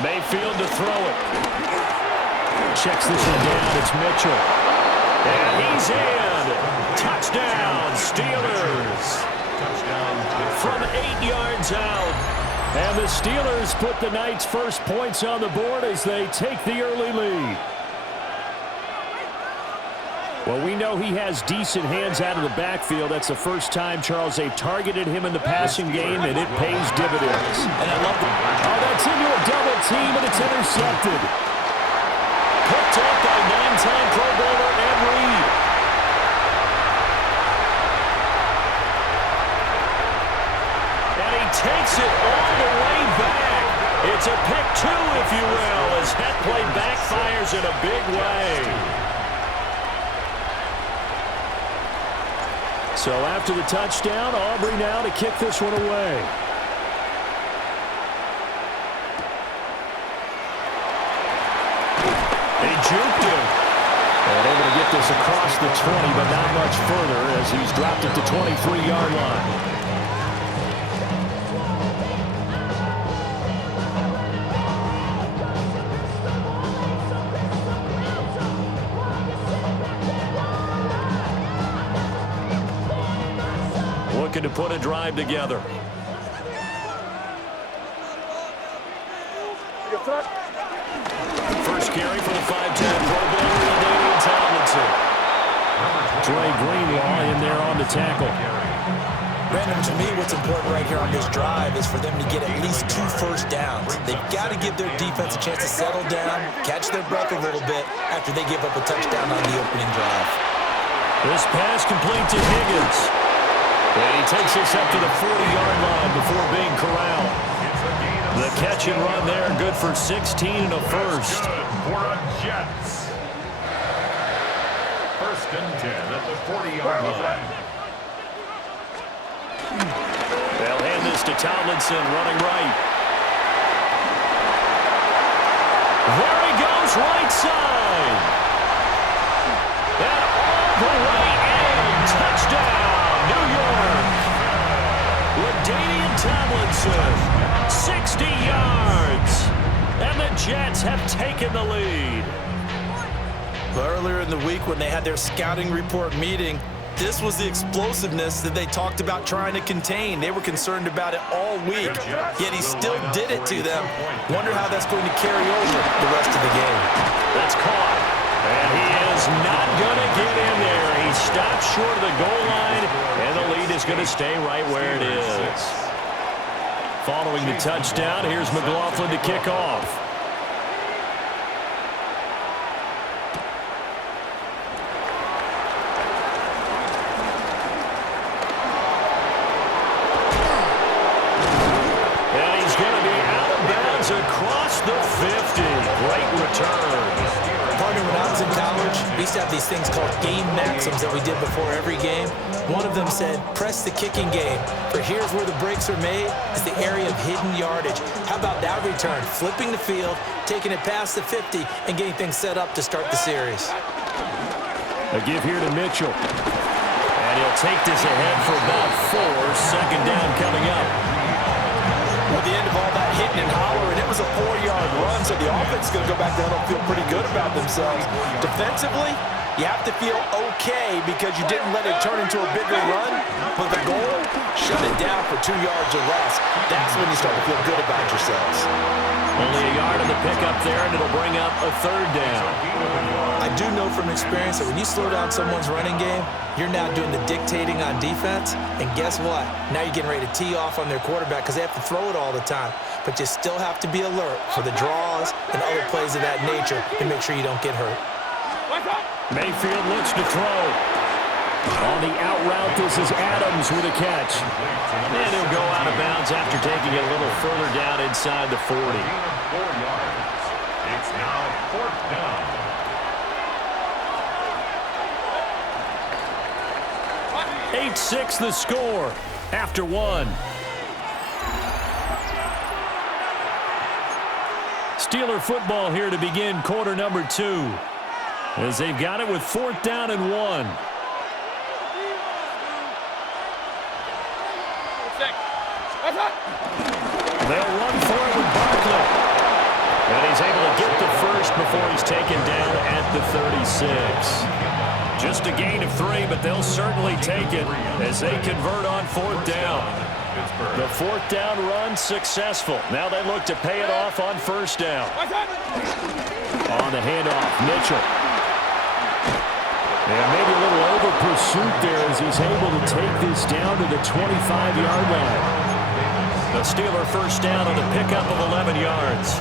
Mayfield to throw it. Checks this one down. It's Mitchell. And he's in. Touchdown, Steelers. From 8 yards out. And the Steelers put the night's first points on the board as they take the early lead. Well, we know he has decent hands out of the backfield. That's the first time, Charles, they've targeted him in the passing game, and it pays dividends. And I love the... Oh, that's into a double team, and it's intercepted. Picked up by 9-time Pro Bowler Ed Reed. And he takes it all the way back. It's a pick two, if you will, as that play backfires in a big way. So after the touchdown, Aubrey now to kick this one away. He juked him. And able to get this across the 20, but not much further as he's dropped it to 23-yard line. Looking to put a drive together. First carry for the 5-10 Pro Bowler, Daniel Tomlinson. Dre Greenlaw in there on the tackle. Brandon, to me, what's important right here on this drive is for them to get at least 2 first downs. They've got to give their defense a chance to settle down, catch their breath a little bit after they give up a touchdown on the opening drive. This pass complete to Higgins. And he takes this up to the 40-yard line before being corralled. The catch and run there, good for 16 and a first. For a Jets. First and 10 at the 40-yard line. They'll hand this to Tomlinson, running right. There he goes, right side. And all the way in. Touchdown, New York. LaDainian Tomlinson, 60 yards. And the Jets have taken the lead. But earlier in the week when they had their scouting report meeting, this was the explosiveness that they talked about trying to contain. They were concerned about it all week, yet he still did it to them. Wonder how that's going to carry over the rest of the game. That's caught. And he is not going to get in there. He stops short of the goal line, and the lead is going to stay right where it is. Following the touchdown, here's McLaughlin to kick off. Across the 50. Great return. Partner, when I was in college, we used to have these things called game maxims that we did before every game. One of them said, press the kicking game. For here's where the breaks are made, is the area of hidden yardage. How about that return? Flipping the field, taking it past the 50, and getting things set up to start the series. A give here to Mitchell. And he'll take this ahead for about 4. Second down coming up. At the end of all that hitting and hollering, it was a 4-yard run, so the offense is going to go back down and feel pretty good about themselves. Defensively, you have to feel okay because you didn't let it turn into a bigger run, but the goal, shut it down for 2 yards or less. That's when you start to feel good about yourselves. Only a yard on the pickup there, and it'll bring up a 3rd down. I do know from experience that when you slow down someone's running game, you're now doing the dictating on defense, and guess what? Now you're getting ready to tee off on their quarterback because they have to throw it all the time. But you still have to be alert for the draws and other plays of that nature to make sure you don't get hurt. Mayfield looks to throw. On the out route, this is Adams with a catch. And he'll go out of bounds after taking it a little further down inside the 40. 4 yards. It's now 4th down. 8-6 the score after 1. Steeler football here to begin quarter number 2. As they've got it with 4th down and 1. They'll run for it with Barkley. before he's taken down at the 36. Just a gain of 3, but they'll certainly take it as they convert on 4th down. The 4th down run successful. Now they look to pay it off on 1st down. On the handoff, Mitchell. And maybe a little over pursuit there as he's able to take this down to the 25-yard line. The Steeler 1st down on the pickup of 11 yards.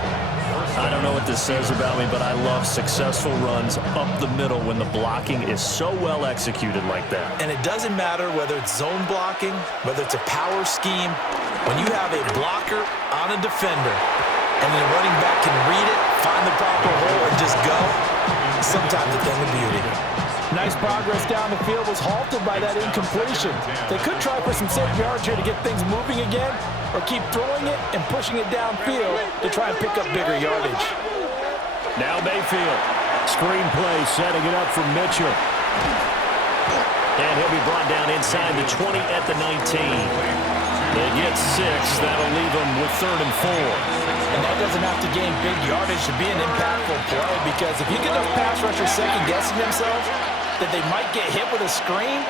I don't know what this says about me, but I love successful runs up the middle when the blocking is so well executed like that. And it doesn't matter whether it's zone blocking, whether it's a power scheme. When you have a blocker on a defender and the running back can read it, find the proper hole, and just go, sometimes a thing of beauty. Nice progress down the field was halted by that incompletion. They could try for some safe yards here to get things moving again, or keep throwing it and pushing it downfield to try and pick up bigger yardage. Now Mayfield. Screen play, setting it up for Mitchell. And he'll be brought down inside the 20 at the 19. They get 6. That'll leave them with 3rd and 4. And that doesn't have to gain big yardage to be an impactful play, because if you get those pass rushers second-guessing themselves that they might get hit with a screen,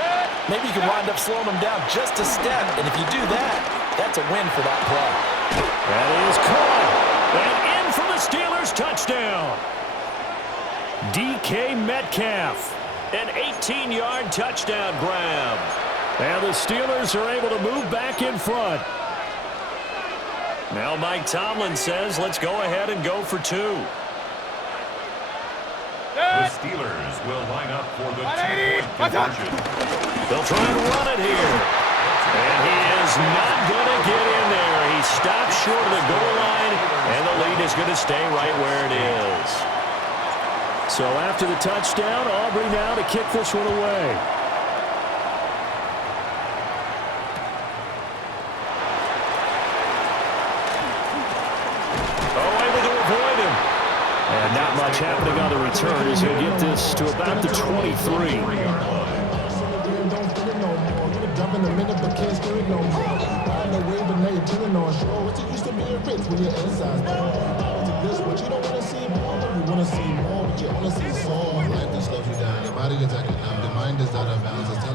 maybe you can wind up slowing them down just a step. And if you do that, that's a win for that play. That is caught. And in for the Steelers touchdown. DK Metcalf. An 18-yard touchdown grab. And the Steelers are able to move back in front. Now Mike Tomlin says, let's go ahead and go for 2. The Steelers will line up for the 2-point conversion. They'll try and run it here. And he is not going to get in there. He stops short of the goal line, and the lead is going to stay right where it is. So after the touchdown, Aubrey now to kick this one away. And not much happening on the return as he'll get this to about the 23.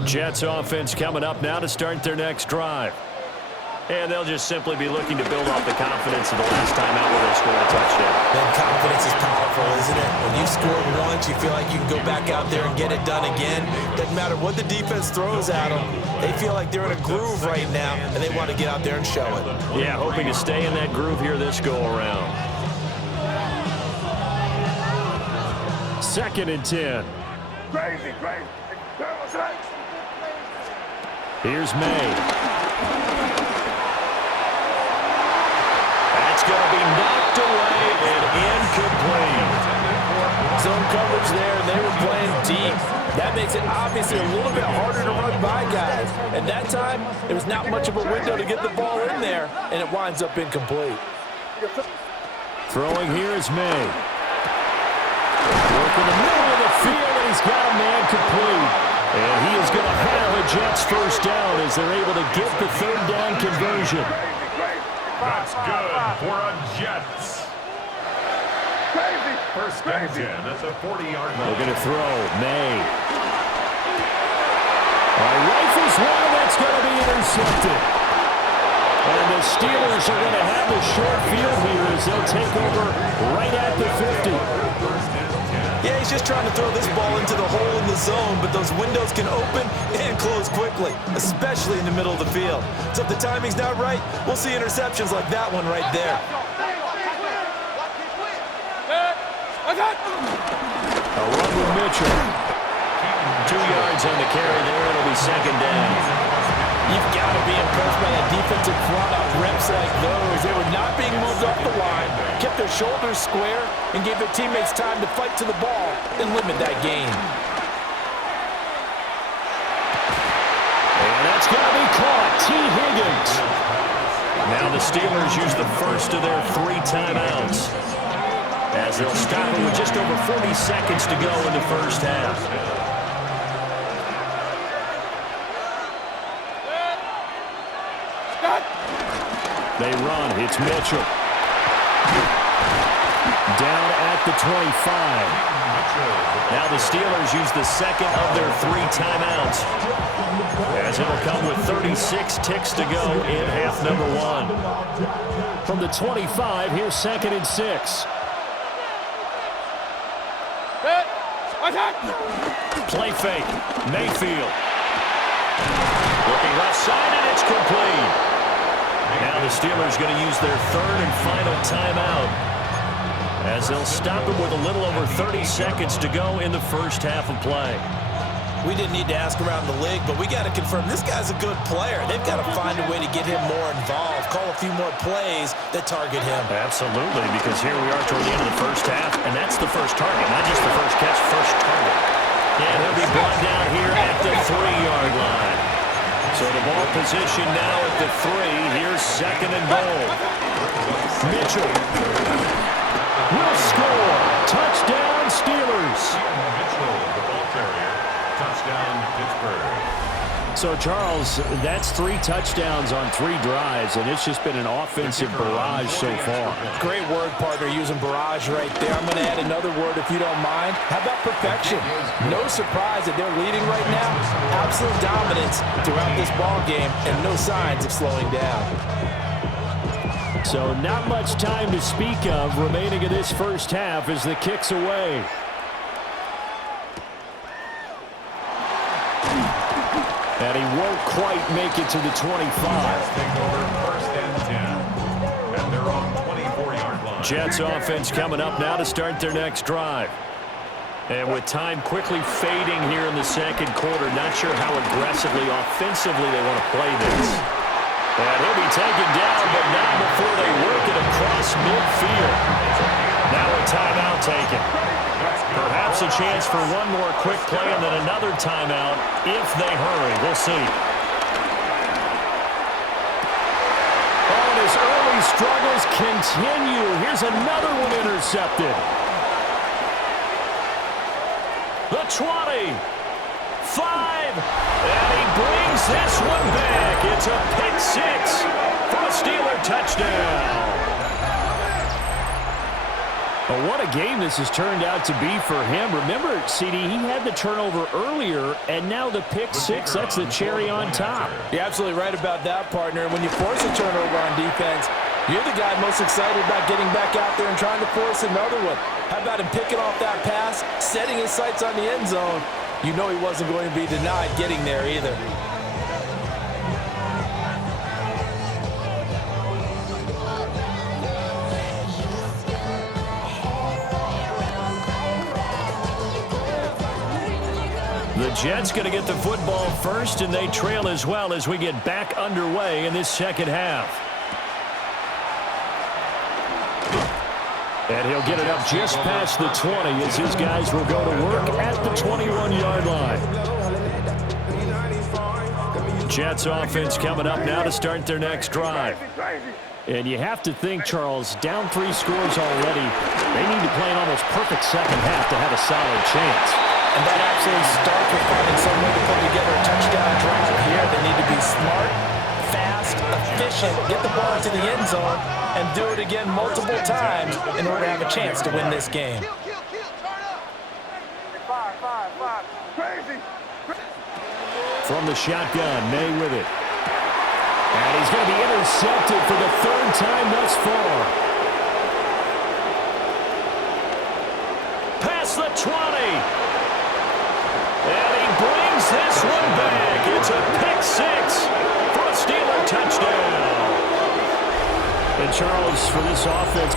Jets offense coming up now to start their next drive. And they'll just simply be looking to build off the confidence of the last time out where they scored a touchdown. That confidence is powerful, isn't it? When you score once, you feel like you can go back out there and get it done again. Doesn't matter what the defense throws at them. They feel like they're in a groove right now, and they want to get out there and show it. Yeah, hoping to stay in that groove here this go-around. 2nd and 10. Crazy. Here's May. That's going to be knocked away and incomplete. Zone coverage there, and they were playing deep. That makes it obviously a little bit harder to run by guys. And that time, there was not much of a window to get the ball in there, and it winds up incomplete. Throwing here is May. Work in the middle of the field, and he's got a man complete. And he is going to have a Jets 1st down as they're able to get the 3rd down conversion. That's good for a Jets. 1st and 10 at the 40-yard line. They're going to throw. May. Rifles one. That's going to be intercepted. And the Steelers are going to have a short field here as they'll take over right at the 50. Yeah, he's just trying to throw this ball into the hole in the zone, but those windows can open and close quickly, especially in the middle of the field. So if the timing's not right, we'll see interceptions like that one right there. A run with Mitchell. 2 yards on the carry there. It'll be 2nd down. You've got to be impressed by that defensive front on reps like those. They were not being moved off the line, kept their shoulders square, and gave their teammates time to fight to the ball and limit that gain. And that's going to be caught. T. Higgins. Now the Steelers use the first of their 3 timeouts as they'll stop it with just over 40 seconds to go in the 1st half. They run. It's Mitchell. Down at the the 25. Now the Steelers use the second of their 3 timeouts, as it'll come with 36 ticks to go in half number 1. From the 25, here's 2nd and 6. Play fake. Mayfield. Looking left side, and it's complete. Now the Steelers going to use their 3rd and final timeout, as they'll stop it with a little over 30 seconds to go in the first half of play. We didn't need to ask around the league, but we got to confirm this guy's a good player. They've got to find a way to get him more involved, call a few more plays that target him. Absolutely, because here we are toward the end of the first half, and that's the first target, not just the first catch, first target. And he'll be brought down here at the 3-yard line. So the ball position now at the 3. Here's 2nd and goal. Mitchell will score. Touchdown, Steelers. Mitchell, the ball carrier. Touchdown, Pittsburgh. So, Charles, that's 3 touchdowns on 3 drives, and it's just been an offensive barrage so far. Great word, partner, using barrage right there. I'm going to add another word if you don't mind. How about perfection? No surprise that they're leading right now. Absolute dominance throughout this ball game, and no signs of slowing down. So not much time to speak of remaining in this first half as the kick's away. And he won't quite make it to the 25. Take over 1st and 10. And they're on 24-yard line. Jets offense coming up now to start their next drive. And with time quickly fading here in the second quarter, not sure how aggressively, offensively they want to play this. And he'll be taken down, but not before they work it across midfield. Now a timeout taken. Perhaps a chance for one more quick play and then another timeout if they hurry. We'll see. Oh, and his early struggles continue. Here's another one intercepted. The 20. 5. And he brings this one back. It's a pick 6 for a Steeler touchdown. Well, what a game this has turned out to be for him. Remember, CD, he had the turnover earlier, and now the pick 6, that's the cherry on top. You're absolutely right about that, partner. When you force a turnover on defense, you're the guy most excited about getting back out there and trying to force another one. How about him picking off that pass, setting his sights on the end zone? You know he wasn't going to be denied getting there either. The Jets going to get the football first, and they trail as well as we get back underway in this second half. And he'll get it up just past the 20 as his guys will go to work at the 21-yard line. Jets offense coming up now to start their next drive. And you have to think, Charles, down 3 scores already. They need to play an almost perfect second half to have a solid chance. And that absolutely starts with finding some way to put together a touchdown drive here. They need to be smart, fast, efficient, get the ball to the end zone, and do it again multiple times in order to have a chance to win this game. From the shotgun, May with it. And he's going to be intercepted for the 3rd time thus far. Past the 20. And he brings this one back. It's a pick 6 for a Steeler touchdown. And Charles, for this offense.